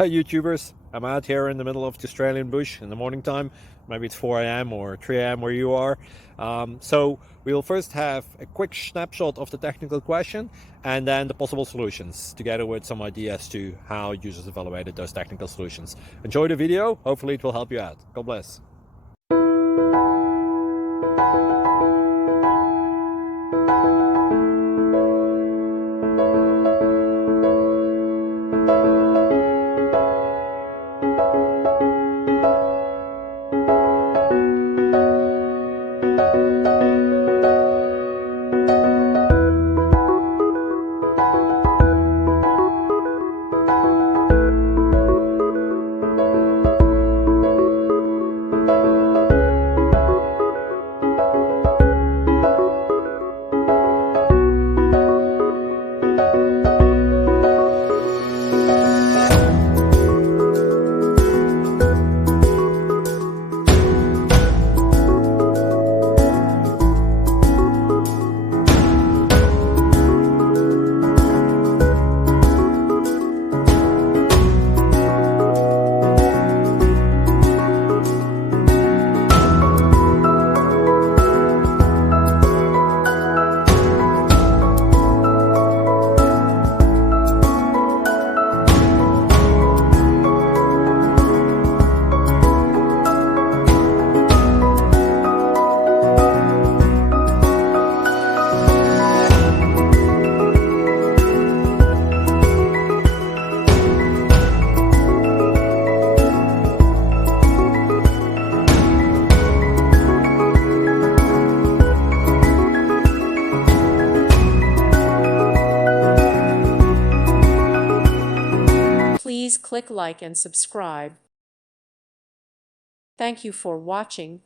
Hi YouTubers, I'm out here in the middle of the Australian bush in the morning time. Maybe it's 4 a.m. or 3 a.m. where you are. So we'll first have a quick snapshot of the technical question and then the possible solutions, together with some ideas to how users evaluated those technical solutions. Enjoy the video, hopefully it will help you out. God bless. Please click like and subscribe. Thank you for watching.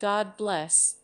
God bless.